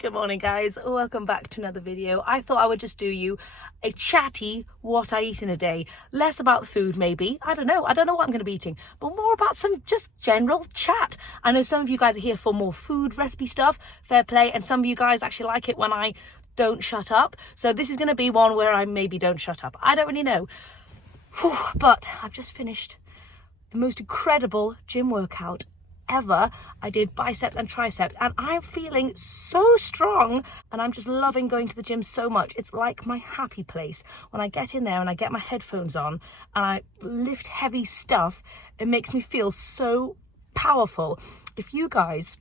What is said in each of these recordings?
Good morning, guys. Welcome back to another video. I thought I would just do you a chatty what I eat in a day. Less about the food, maybe. I don't know what I'm going to be eating, but more about some just general chat. I know some of you guys are here for more food recipe stuff, fair play, and some of you guys actually like it when I don't shut up. So this is going to be one where I maybe don't shut up. I don't really know. Whew, but I've just finished the most incredible gym workout ever. I did bicep and tricep and I'm feeling so strong and I'm just loving going to the gym so much. It's like my happy place. When I get in there and I get my headphones on and I lift heavy stuff, it makes me feel so powerful. If you guys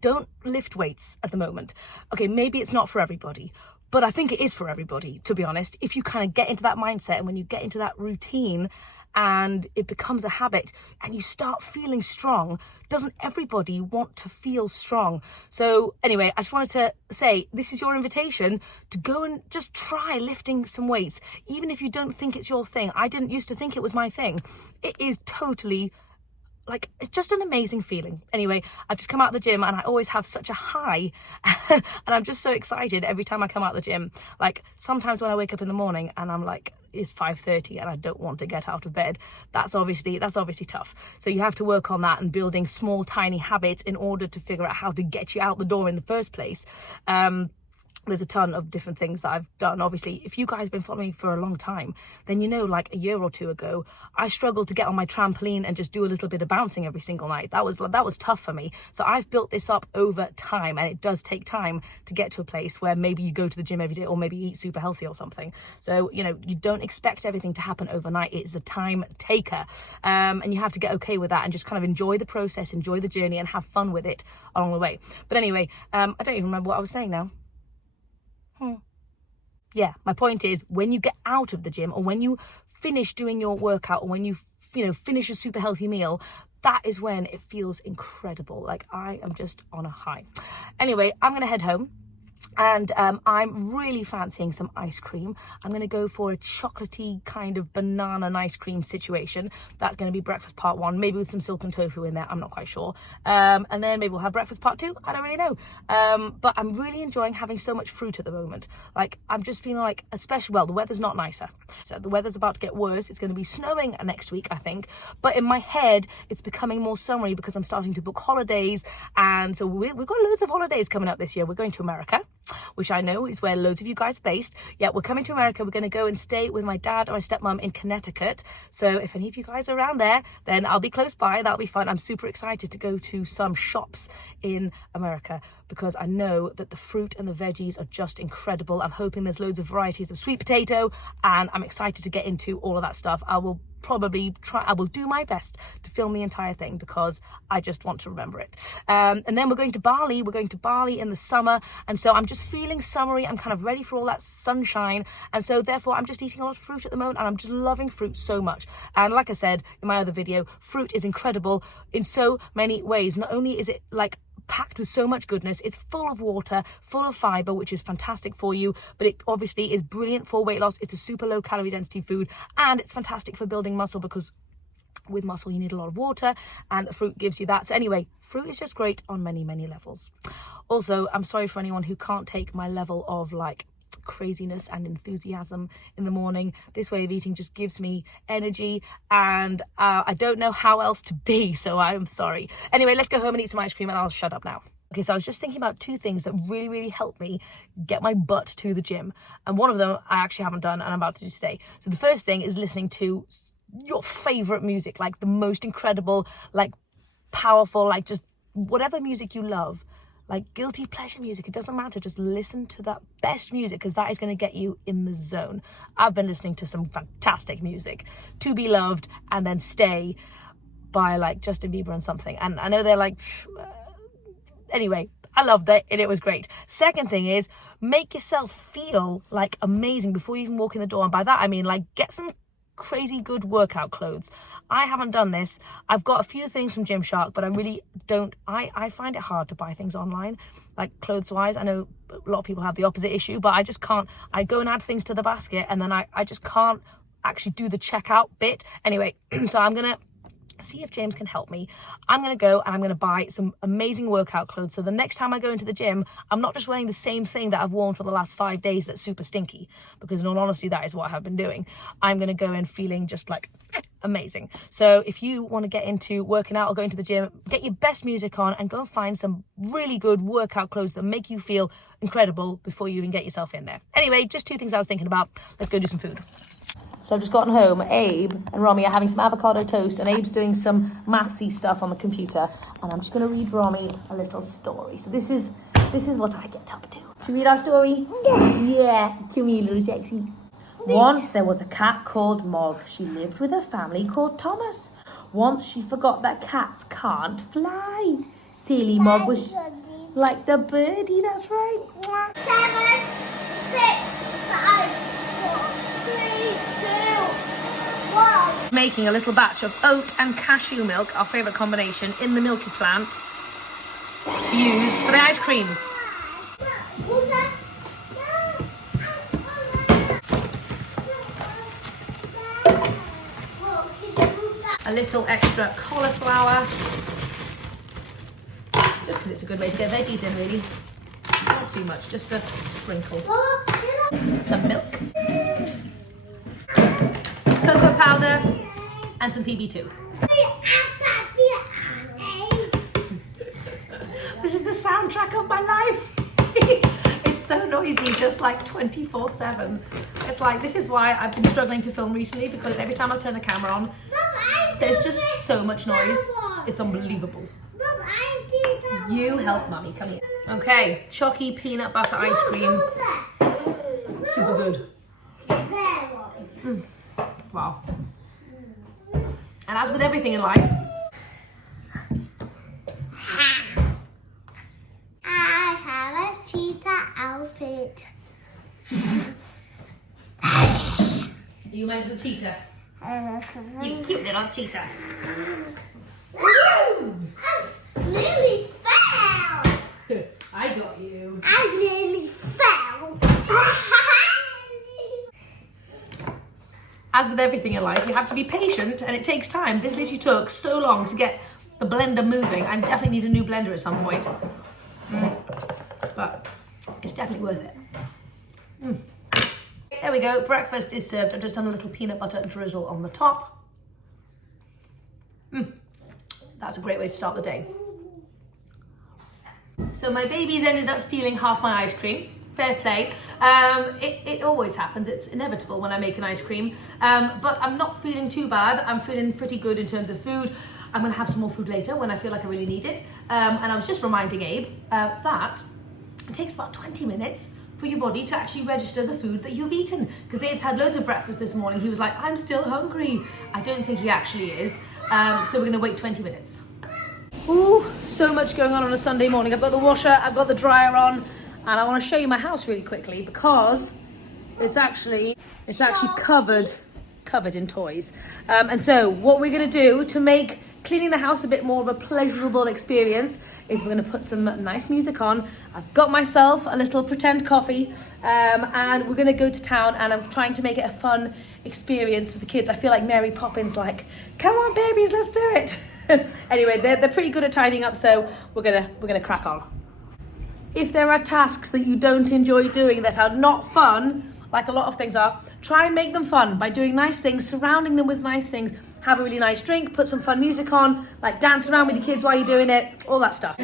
don't lift weights at the moment, okay, maybe it's not for everybody, but I think it is for everybody, to be honest. If you kind of get into that mindset and when you get into that routine and it becomes a habit and you start feeling strong, doesn't everybody want to feel strong? So anyway, I just wanted to say this is your invitation to go and just try lifting some weights. Even if you don't think it's your thing. I didn't used to think it was my thing. It is totally, like, it's just an amazing feeling. Anyway, I've just come out of the gym and I always have such a high and I'm just so excited every time I come out of the gym. Like sometimes when I wake up in the morning and I'm like, it's 5:30 and I don't want to get out of bed. That's obviously tough. So you have to work on that and building small, tiny habits in order to figure out how to get you out the door in the first place. There's a ton of different things that I've done. Obviously, if you guys have been following me for a long time, then you know, like a year or two ago, I struggled to get on my trampoline and just do a little bit of bouncing every single night. That was tough for me. So I've built this up over time, and it does take time to get to a place where maybe you go to the gym every day or maybe you eat super healthy or something. So, you know, you don't expect everything to happen overnight. It's a time taker. And you have to get okay with that and just kind of enjoy the process, enjoy the journey and have fun with it along the way. But anyway, I don't even remember what I was saying now. Yeah, my point is when you get out of the gym or when you finish doing your workout or when you finish a super healthy meal, that is when it feels incredible. Like I am just on a high. Anyway, I'm gonna head home. And I'm really fancying some ice cream. I'm going to go for a chocolatey kind of banana and ice cream situation. That's going to be breakfast part one, maybe with some silken tofu in there. I'm not quite sure. And then maybe we'll have breakfast part two. I don't really know. But I'm really enjoying having so much fruit at the moment. Like I'm just feeling like, especially, well, the weather's not nicer. So the weather's about to get worse. It's going to be snowing next week, I think. But in my head, it's becoming more summery because I'm starting to book holidays. And so we've got loads of holidays coming up this year. We're going to America, which I know is where loads of you guys are based. Yeah, we're coming to America. We're going to go and stay with my dad and my stepmom in Connecticut. So if any of you guys are around there, then I'll be close by. That'll be fun. I'm super excited to go to some shops in America because I know that the fruit and the veggies are just incredible. I'm hoping there's loads of varieties of sweet potato and I'm excited to get into all of that stuff. I will do my best to film the entire thing because I just want to remember it. And then we're going to Bali. We're going to Bali in the summer. And so I'm just feeling summery. I'm kind of ready for all that sunshine. And so therefore I'm just eating a lot of fruit at the moment and I'm just loving fruit so much. And like I said in my other video, fruit is incredible in so many ways. Not only is it like packed with so much goodness, it's full of water, full of fiber, which is fantastic for you, but it obviously is brilliant for weight loss. It's a super low calorie density food and it's fantastic for building muscle because with muscle you need a lot of water and the fruit gives you that. So anyway, fruit is just great on many levels. Also, I'm sorry for anyone who can't take my level of like craziness and enthusiasm in the morning. This way of eating just gives me energy and I don't know how else to be, so I'm sorry. Anyway, let's go home and eat some ice cream and I'll shut up now. Okay, so I was just thinking about two things that really helped me get my butt to the gym, and one of them I actually haven't done and I'm about to do today. So the first thing is listening to your favorite music, like the most incredible, like powerful, like just whatever music you love. Like guilty pleasure music, it doesn't matter, just listen to that best music because that is going to get you in the zone. I've been listening to some fantastic music, To Be Loved and then Stay by like Justin Bieber and something, and I know they're like anyway, I loved it and it was great. Second thing is make yourself feel like amazing before you even walk in the door, and by that I mean like get some crazy good workout clothes. I haven't done this. I've got a few things from Gymshark, but I really don't. I find it hard to buy things online, like clothes wise. I know a lot of people have the opposite issue, but I just can't. I go and add things to the basket and then I just can't actually do the checkout bit. Anyway, so I'm gonna see if James can help me. I'm going to go and I'm going to buy some amazing workout clothes. So the next time I go into the gym, I'm not just wearing the same thing that I've worn for the last 5 days that's super stinky, because in all honesty, that is what I have been doing. I'm going to go in feeling just like amazing. So if you want to get into working out or going to the gym, get your best music on and go and find some really good workout clothes that make you feel incredible before you even get yourself in there. Anyway, just 2 things I was thinking about. Let's go do some food. So I've just gotten home. Abe and Romy are having some avocado toast, and Abe's doing some mathsy stuff on the computer. And I'm just going to read Romy a little story. So this is what I get up to. Should we read our story? Yeah. Come here, little sexy. Once there was a cat called Mog. She lived with a family called Thomas. Once she forgot that cats can't fly. Silly Mog was like the birdie, that's right. 7, 6, 5, 4, 3, 2, 1. Making a little batch of oat and cashew milk, our favourite combination, in the milky plant to use for the ice cream. A little extra cauliflower, just because it's a good way to get veggies in, really. Not too much, just a sprinkle. Some milk, cocoa powder, and some PB2. This is the soundtrack of my life. It's so noisy, just like 24/7. It's like, this is why I've been struggling to film recently, because every time I turn the camera on, there's just so much noise. It's unbelievable. You help Mummy, come here. Okay, chalky peanut butter ice cream. Super good. Wow. And as with everything in life, I have a cheetah outfit. are you meant to cheetah? You cute little cheetah. Nearly fell. I got you. I nearly fell. As with everything in life, you have to be patient, and it takes time. This literally took so long to get the blender moving. I definitely need a new blender at some point. But it's definitely worth it. There we go, breakfast is served. I've just done a little peanut butter drizzle on the top. That's a great way to start the day. So my babies ended up stealing half my ice cream. Fair play. It always happens. It's inevitable when I make an ice cream. But I'm not feeling too bad. I'm feeling pretty good in terms of food. I'm going to have some more food later when I feel like I really need it. And I was just reminding Abe that it takes about 20 minutes for your body to actually register the food that you've eaten. Because Abe's had loads of breakfast this morning. He was like, I'm still hungry. I don't think he actually is. So we're going to wait 20 minutes. Ooh, so much going on a Sunday morning. I've got the washer, I've got the dryer on, and I want to show you my house really quickly because it's actually covered in toys. And so what we're going to do to make cleaning the house a bit more of a pleasurable experience is we're going to put some nice music on. I've got myself a little pretend coffee, and we're going to go to town, and I'm trying to make it a fun experience for the kids. I feel like Mary Poppins, like, come on babies, let's do it. Anyway, they're pretty good at tidying up, so we're gonna crack on. If there are tasks that you don't enjoy doing that are not fun, like a lot of things are, try and make them fun by doing nice things, surrounding them with nice things. Have a really nice drink, put some fun music on, like dance around with your kids while you're doing it, all that stuff.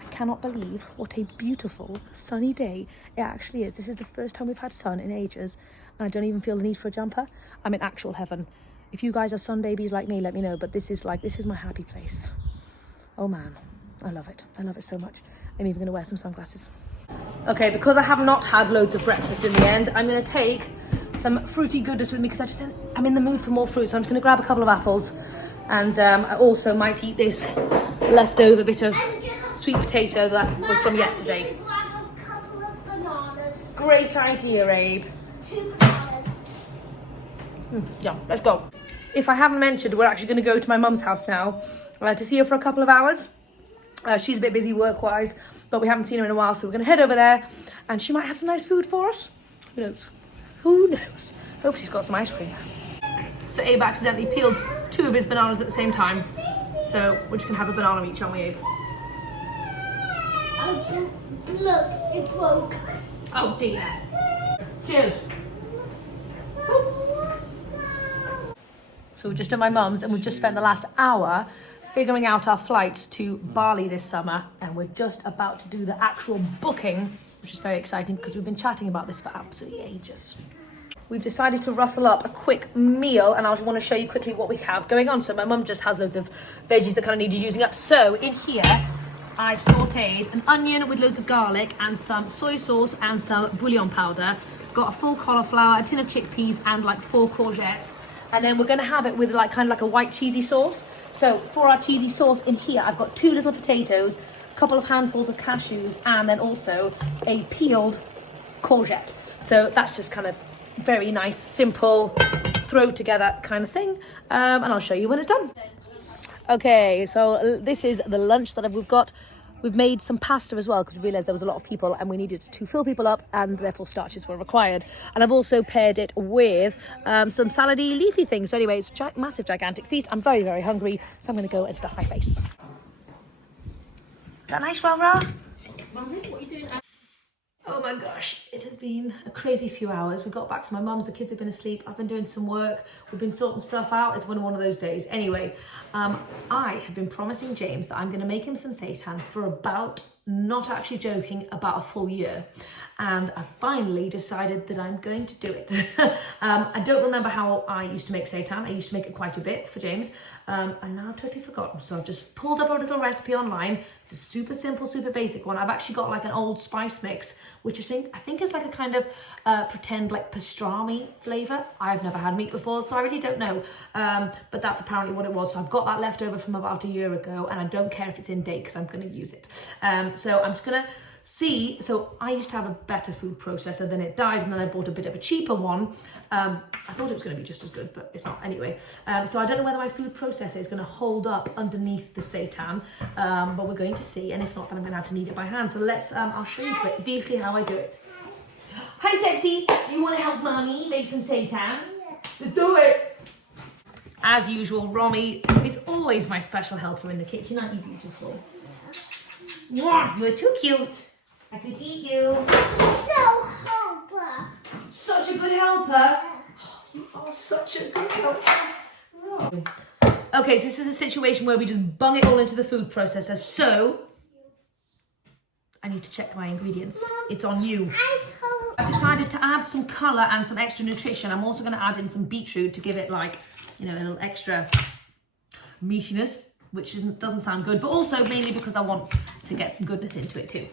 I cannot believe what a beautiful sunny day it actually is. This is the first time we've had sun in ages, and I don't even feel the need for a jumper. I'm in actual heaven. If you guys are sun babies like me, let me know. But this is my happy place. Oh man, I love it. I love it so much. I'm even gonna wear some sunglasses. Okay, because I have not had loads of breakfast in the end, I'm gonna take some fruity goodness with me because I'm in the mood for more fruit. So I'm just gonna grab a couple of apples, and I also might eat this leftover bit of sweet potato that was from yesterday. Grab a couple of bananas. Great idea, Abe. 2 bananas. Yeah, let's go. if I haven't mentioned, we're actually going to go to my mum's house now to see her for a couple of hours. She's a bit busy work-wise, but we haven't seen her in a while, so we're going to head over there, and she might have some nice food for us. Who knows? Who knows? Hopefully she's got some ice cream. So Abe accidentally peeled 2 of his bananas at the same time, so we're just going to have a banana each, aren't we, Abe? Oh, look, it broke. Oh dear. Cheers. So we're just at my mum's, and we've just spent the last hour figuring out our flights to Bali this summer, and we're just about to do the actual booking, which is very exciting because we've been chatting about this for absolutely ages. We've decided to rustle up a quick meal, and I just want to show you quickly what we have going on. So my mum just has loads of veggies that kind of needed using up. So in here, I've sauteed an onion with loads of garlic and some soy sauce and some bouillon powder. Got a full cauliflower, a tin of chickpeas, and like 4 courgettes. And then we're going to have it with like kind of like a white cheesy sauce. So for our cheesy sauce in here, I've got 2 little potatoes, a couple of handfuls of cashews, and then also a peeled courgette. So that's just kind of very nice, simple, throw together kind of thing. And I'll show you when it's done. Okay, so this is the lunch that we've got. We've made some pasta as well because we realised there was a lot of people and we needed to fill people up, and therefore starches were required. And I've also paired it with some salady, leafy things. So anyway, it's a massive, gigantic feast. I'm very, very hungry, so I'm going to go and stuff my face. Is that nice, Rara? Mummy, what are you doing? Oh my gosh, it has been a crazy few hours. We got back from my mum's, the kids have been asleep, I've been doing some work, we've been sorting stuff out. It's been one of those days. Anyway, I have been promising James that I'm going to make him some seitan for about, not actually joking, about a full year. And I finally decided that I'm going to do it. I don't remember how I used to make seitan. I used to make it quite a bit for James. And now I've totally forgotten. So I've just pulled up a little recipe online. It's a super simple, super basic one. I've actually got like an old spice mix, which I think is like a kind of pretend like pastrami flavour. I've never had meat before, so I really don't know. But that's apparently what it was. So I've got that left over from about a year ago, and I don't care if it's in date because I'm going to use it. So I'm just going to see. So I used to have a better food processor, then it died, and then I bought a bit of a cheaper one. I thought it was going to be just as good, but it's not anyway. So I don't know whether my food processor is going to hold up underneath the seitan, but we're going to see. And if not, then I'm going to have to knead it by hand. So let's, I'll show you briefly how I do it. Hi, sexy. Do you want to help mommy make some seitan? Yeah. Let's do it. As usual, Romy is always my special helper in the kitchen. Aren't you beautiful? Yeah, you're too cute. I could eat you. No helper. Such a good helper. Oh, you are such a good helper. Oh. Okay, so this is a situation where we just bung it all into the food processor. So I need to check my ingredients. It's on you. I've decided to add some colour and some extra nutrition. I'm also going to add in some beetroot to give it like, you know, a little extra meatiness, which doesn't sound good, but also mainly because I want to get some goodness into it too.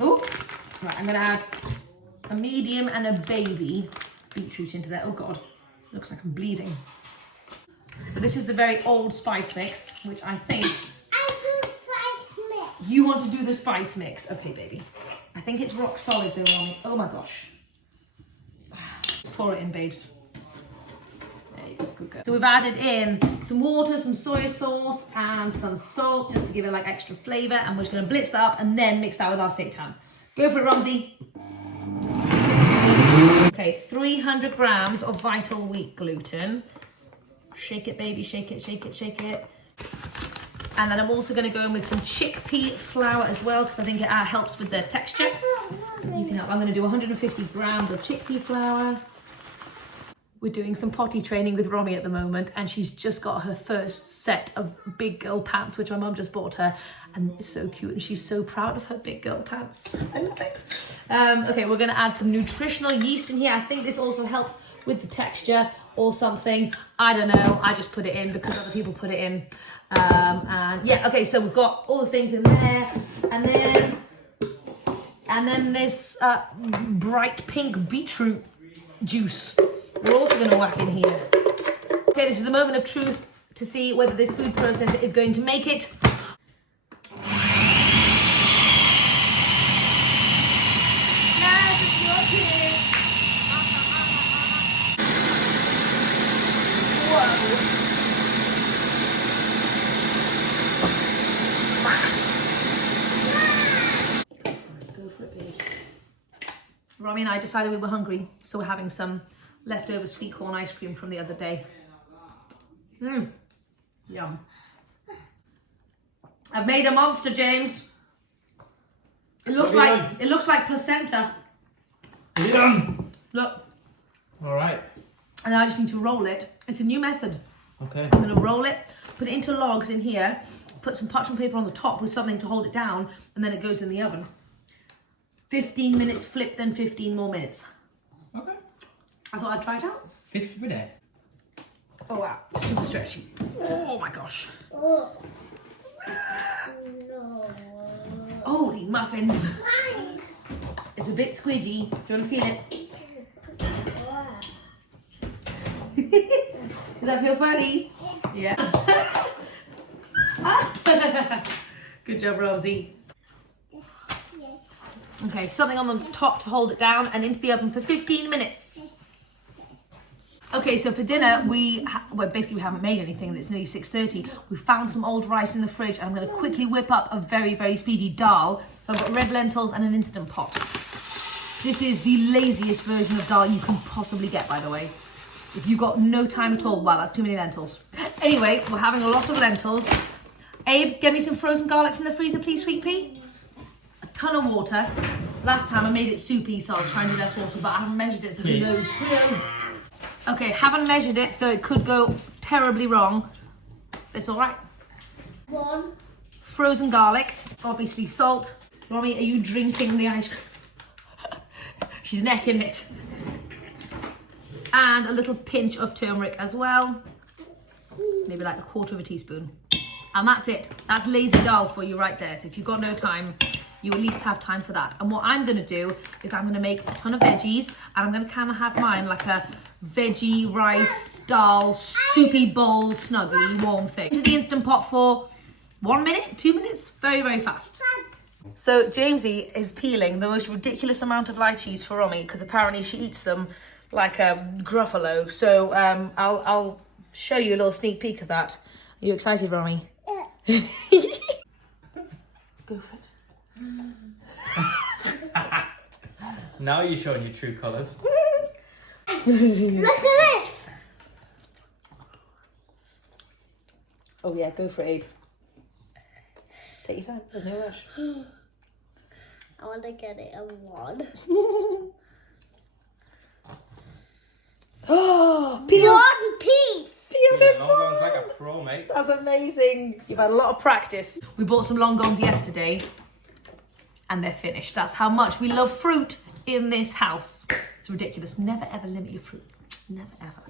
Oh, right, I'm going to add a medium and a baby beetroot into there. Oh God, looks like I'm bleeding. So this is the very old spice mix, which I think... You want to do the spice mix? Okay, baby. I think it's rock solid though, Ronnie. Oh my gosh. Pour it in, babes. There you go, good girl. So we've added in some water, some soy sauce, and some salt, just to give it like extra flavour. And we're just going to blitz that up and then mix that with our seitan. Go for it, Romsey. Okay, 300 grams of vital wheat gluten. Shake it, baby, shake it, shake it, shake it. And then I'm also going to go in with some chickpea flour as well, because I think it helps with the texture. You can help. I'm going to do 150 grams of chickpea flour. We're doing some potty training with Romy at the moment, and she's just got her first set of big girl pants, which my mum just bought her, and it's so cute, and she's so proud of her big girl pants. I love it. Okay, we're going to add some nutritional yeast in here. I think this also helps with the texture or something. I don't know. I just put it in because other people put it in. And yeah, okay, so we've got all the things in there, and then this bright pink beetroot juice we're also going to whack in here. Okay, this is the moment of truth to see whether this food processor is going to make it. Yes, it's working. Go for it, babes. Romy and I decided we were hungry, so we're having some leftover sweet corn ice cream from the other day. Yum. I've made a monster, James. It looks like placenta. Are you done? Look. All right. And I just need to roll it. It's a new method. Okay. I'm going to roll it, put it into logs in here, put some parchment paper on the top with something to hold it down, and then it goes in the oven. 15 minutes flip, then 15 more minutes. Okay. I thought I'd try it out. 50 minutes. Oh wow, super stretchy. Oh my gosh. Oh. No. Holy muffins. It's a bit squidgy. Do you want to feel it? Does that feel funny? Yeah. Good job, Rosie. Okay, something on the top to hold it down and into the oven for 15 minutes. Okay, so for dinner, we haven't made anything, and it's nearly 6:30. We found some old rice in the fridge, and I'm going to quickly whip up a very, very speedy dal. So I've got red lentils and an Instant Pot. This is the laziest version of dal you can possibly get, by the way. If you've got no time at all, wow, that's too many lentils. Anyway, we're having a lot of lentils. Abe, get me some frozen garlic from the freezer, please, sweet pea. A ton of water. Last time I made it soupy, so I'll try and do less water, but I haven't measured it, so who knows? Who knows? Okay, haven't measured it, so it could go terribly wrong. It's all right. 1. Frozen garlic, obviously salt. Romy, are you drinking the ice cream? She's necking it. And a little pinch of turmeric as well. Maybe like 1/4 teaspoon. And that's it. That's lazy dal for you right there. So if you've got no time, you at least have time for that. And what I'm going to do is I'm going to make a ton of veggies, and I'm going to kind of have mine like a veggie, rice, dal, soupy bowl, snuggly, warm thing. Into the Instant Pot for 1 minute, 2 minutes, very, very fast. So Jamesy is peeling the most ridiculous amount of lychees for Romy, because apparently she eats them like a gruffalo. So I'll show you a little sneak peek of that. Are you excited, Romy? Yeah. Go for it. Now you're showing your true colours. Look at this. Oh yeah, go for it, Abe. Take your time, there's no rush. I want to get it a 1. Oh, peel! 1 piece. Peeled it. Long one's like a pro, mate. That's amazing. You've had a lot of practice. We bought some long gons yesterday, and they're finished. That's how much we love fruit in this house. It's ridiculous. Never ever limit your fruit. Never ever.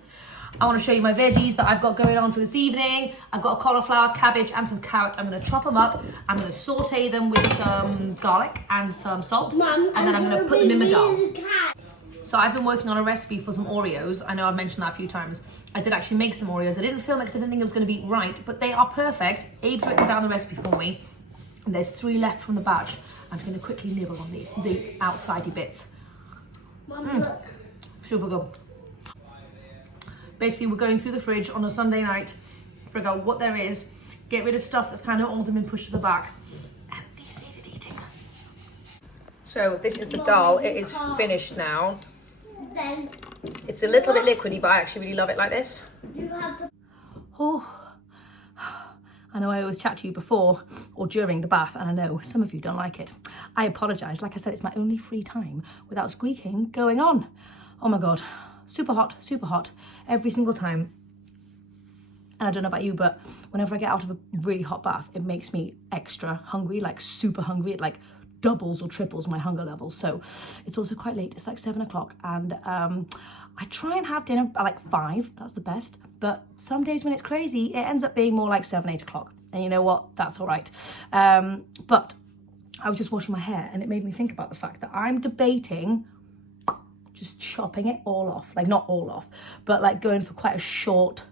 I want to show you my veggies that I've got going on for this evening. I've got a cauliflower, cabbage, and some carrot. I'm going to chop them up. I'm going to saute them with some garlic and some salt. Mum, and then I'm going to put them in my dal. cat. So I've been working on a recipe for some Oreos. I know I've mentioned that a few times. I did actually make some Oreos. I didn't film it because I didn't think it was going to be right, but they are perfect. Abe's written down the recipe for me. And there's 3 left from the batch. I'm going to quickly nibble on the outsidey bits. Mum, look. Super good. Basically, we're going through the fridge on a Sunday night, figure out what there is, get rid of stuff that's kind of old and been pushed to the back, and these needed eating. So this is the dal. It is finished now. Then It's a little bit liquidy, but I actually really love it like this. you have to. Oh, I know I always chat to you before or during the bath, and I know some of you don't like it. I apologise. Like I said, it's my only free time without squeaking going on. Oh my God. Super hot every single time. And I don't know about you, but whenever I get out of a really hot bath, it makes me extra hungry, like super hungry. It like doubles or triples my hunger levels. So it's also quite late. It's like 7 o'clock, and I try and have dinner at like 5. That's the best. But some days when it's crazy, it ends up being more like 7, 8 o'clock. And you know what? That's all right. But I was just washing my hair, and it made me think about the fact that I'm debating just chopping it all off, like not all off, but like going for quite a short,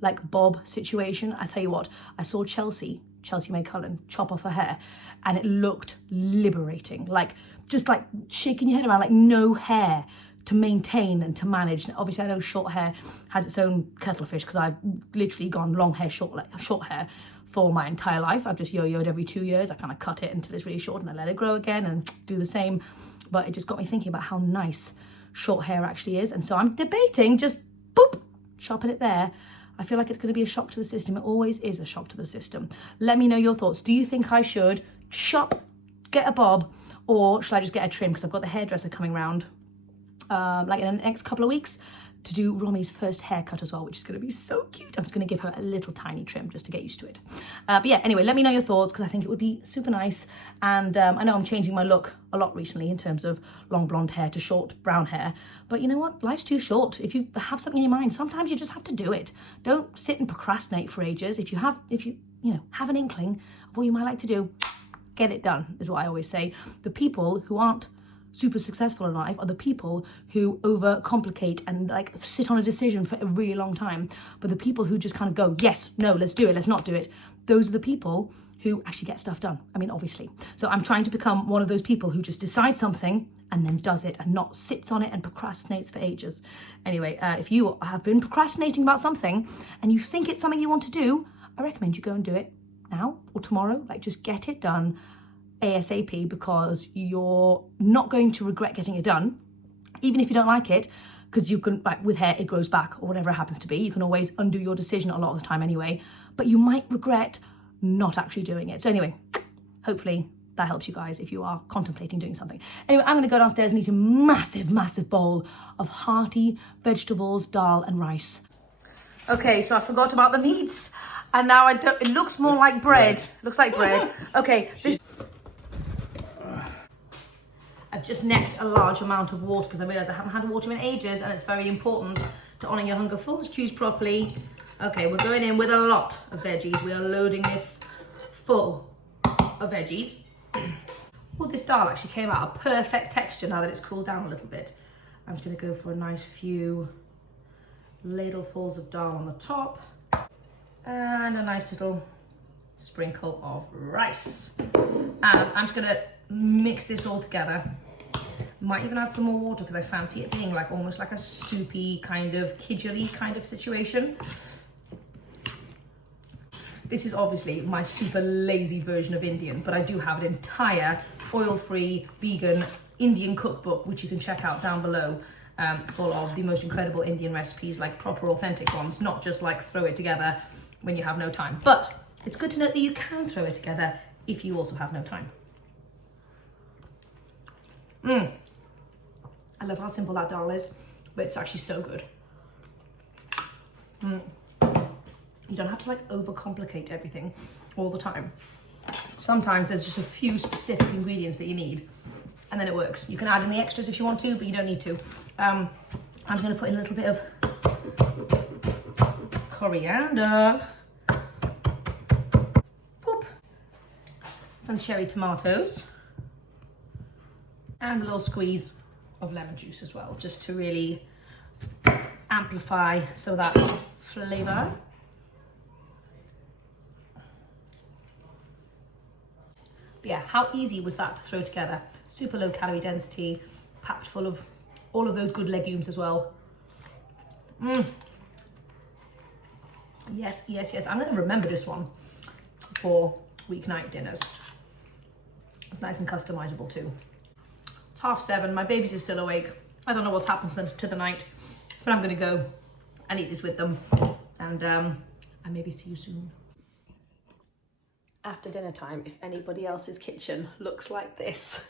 like bob situation. I tell you what, I saw Chelsea May Cullen chop off her hair, and it looked liberating, like just like shaking your head around, like no hair, to maintain and to manage. Obviously, I know short hair has its own kettle of fish because I've literally gone long hair, short hair for my entire life. I've just yo-yoed every 2 years. I kind of cut it until it's really short and I let it grow again and do the same. But it just got me thinking about how nice short hair actually is. And so I'm debating just boop, chopping it there. I feel like it's going to be a shock to the system. It always is a shock to the system. Let me know your thoughts. Do you think I should chop, get a bob, or should I just get a trim? Because I've got the hairdresser coming round like in the next couple of weeks to do Romy's first haircut as well, which is going to be so cute. I'm just going to give her a little tiny trim just to get used to it. But yeah, anyway, let me know your thoughts because I think it would be super nice. And I know I'm changing my look a lot recently in terms of long blonde hair to short brown hair. But you know what? Life's too short. If you have something in your mind, sometimes you just have to do it. Don't sit and procrastinate for ages. If you have an inkling of what you might like to do, get it done, is what I always say. The people who aren't super successful in life are the people who overcomplicate and like sit on a decision for a really long time. But the people who just kind of go, yes, no, let's do it, let's not do it, those are the people who actually get stuff done. I mean, obviously. So I'm trying to become one of those people who just decides something and then does it and not sits on it and procrastinates for ages. Anyway, if you have been procrastinating about something and you think it's something you want to do, I recommend you go and do it now or tomorrow. Like, just get it done ASAP, because you're not going to regret getting it done, even if you don't like it, because you can, like with hair, it grows back or whatever it happens to be. You can always undo your decision a lot of the time anyway, but you might regret not actually doing it. So anyway, hopefully that helps you guys if you are contemplating doing something. Anyway, I'm going to go downstairs and eat a massive, massive bowl of hearty vegetables, dal and rice. Okay, so I forgot about the meats. And now it looks more like bread. Looks like bread. Okay, this... I've just necked a large amount of water because I realised I haven't had water in ages and it's very important to honour your hunger force cues properly. Okay, we're going in with a lot of veggies. We are loading this full of veggies. Oh, this dal actually came out a perfect texture now that it's cooled down a little bit. I'm just going to go for a nice few ladlefuls of dal on the top and a nice little sprinkle of rice. And I'm just going to mix this all together. Might even add some more water because I fancy it being like almost like a soupy kind of khichdi kind of situation. This is obviously my super lazy version of Indian, but I do have an entire oil-free vegan Indian cookbook which you can check out down below, full of the most incredible Indian recipes, like proper authentic ones, not just like throw it together when you have no time. But it's good to know that you can throw it together if you also have no time. I love how simple that dal is, but it's actually so good. You don't have to like overcomplicate everything all the time. Sometimes there's just a few specific ingredients that you need and then it works. You can add in the extras if you want to, but you don't need to. I'm going to put in a little bit of coriander. Poop. Some cherry tomatoes. And a little squeeze of lemon juice as well, just to really amplify some of that flavour. But yeah, how easy was that to throw together? Super low calorie density, packed full of all of those good legumes as well. Yes, yes, yes. I'm going to remember this one for weeknight dinners. It's nice and customizable too. It's 7:30, my babies are still awake. I don't know what's happened to the night, but I'm gonna go and eat this with them and maybe see you soon. After dinner time, if anybody else's kitchen looks like this,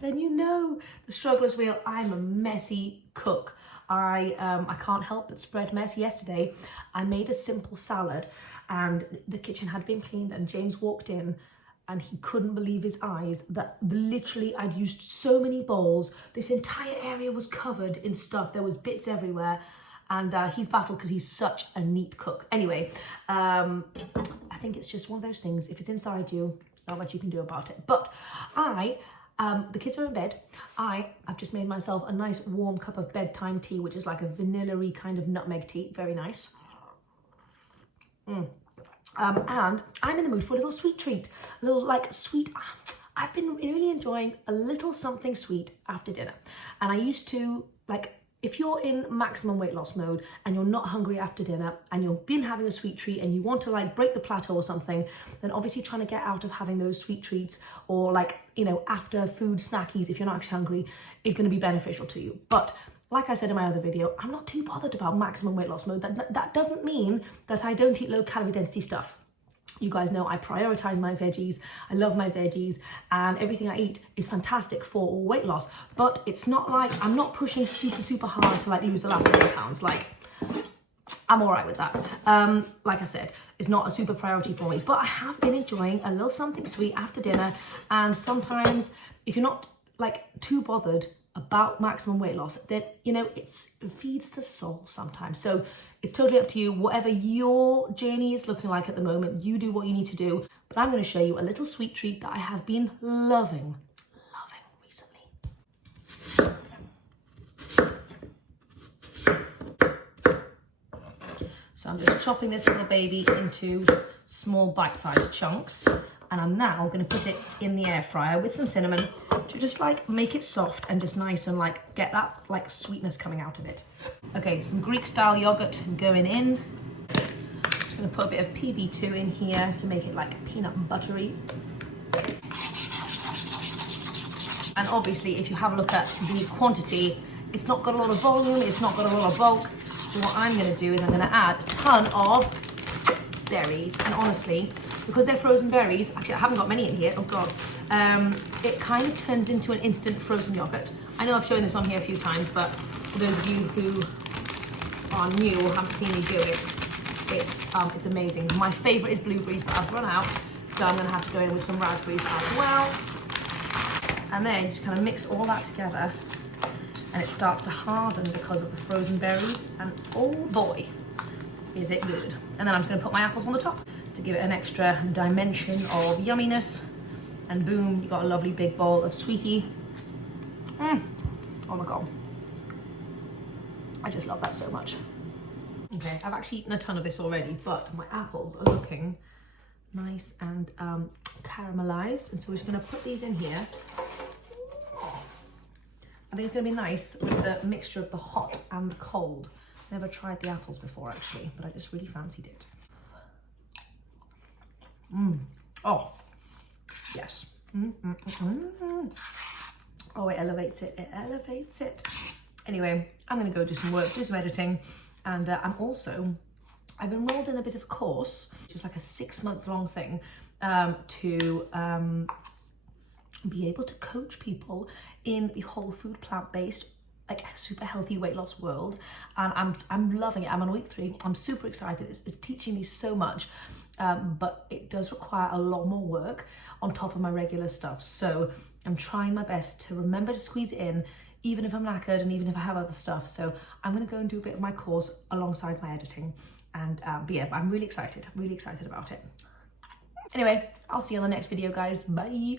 then you know the struggle is real. I'm a messy cook. I can't help but spread mess. Yesterday, I made a simple salad and the kitchen had been cleaned and James walked in and he couldn't believe his eyes that literally I'd used so many bowls. This entire area was covered in stuff. There was bits everywhere. And he's baffled because he's such a neat cook. Anyway, I think it's just one of those things. If it's inside you, not much you can do about it. But the kids are in bed. I've just made myself a nice warm cup of bedtime tea, which is like a vanilla-y kind of nutmeg tea. Very nice. And I'm in the mood for a little sweet treat, a little like sweet. I've been really enjoying a little something sweet after dinner. And I used to like, if you're in maximum weight loss mode and you're not hungry after dinner and you've been having a sweet treat and you want to like break the plateau or something, then obviously trying to get out of having those sweet treats or like, you know, after food snackies, if you're not actually hungry, is going to be beneficial to you. But like I said in my other video, I'm not too bothered about maximum weight loss mode. That doesn't mean that I don't eat low calorie density stuff. You guys know I prioritize my veggies. I love my veggies and everything I eat is fantastic for weight loss. But it's not like I'm not pushing super hard to like lose the last 10 pounds. Like, I'm all right with that. Like I said, it's not a super priority for me, but I have been enjoying a little something sweet after dinner. And sometimes if you're not like too bothered about maximum weight loss, then, you know, it feeds the soul sometimes. So it's totally up to you. Whatever your journey is looking like at the moment, you do what you need to do. But I'm going to show you a little sweet treat that I have been loving recently. So I'm just chopping this little baby into small bite-sized chunks. And I'm now going to put it in the air fryer with some cinnamon to just like make it soft and just nice and like get that like sweetness coming out of it. Okay, some Greek style yogurt going in. Just going to put a bit of PB2 in here to make it like peanut buttery. And obviously if you have a look at the quantity, it's not got a lot of volume, it's not got a lot of bulk. So what I'm going to do is I'm going to add a ton of berries. And honestly, because they're frozen berries, actually I haven't got many in here, oh god, it kind of turns into an instant frozen yogurt. I know I've shown this on here a few times, but for those of you who are new or haven't seen me do it, it's amazing. My favourite is blueberries, but I've run out, so I'm going to have to go in with some raspberries as well. And then just kind of mix all that together, and it starts to harden because of the frozen berries, and oh boy, is it good. And then I'm just going to put my apples on the top to give it an extra dimension of yumminess. And boom, you got a lovely big bowl of sweetie. Oh my god. I just love that so much. Okay, I've actually eaten a ton of this already, but my apples are looking nice and caramelized. And so we're just gonna put these in here. I think it's gonna be nice with the mixture of the hot and the cold. Never tried the apples before actually, but I just really fancied it. Oh, yes. Oh, it elevates it, it elevates it. Anyway, I'm gonna go do some work, do some editing, and I've enrolled in a bit of a course, which is like a 6-month-long thing, to be able to coach people in the whole food plant-based, like super healthy weight loss world. And I'm loving it. I'm on week 3. I'm super excited. It's teaching me so much, but it does require a lot more work on top of my regular stuff. So I'm trying my best to remember to squeeze it in, even if I'm knackered and even if I have other stuff. So I'm gonna go and do a bit of my course alongside my editing. And but yeah, I'm really excited about it. Anyway, I'll see you on the next video, guys. Bye.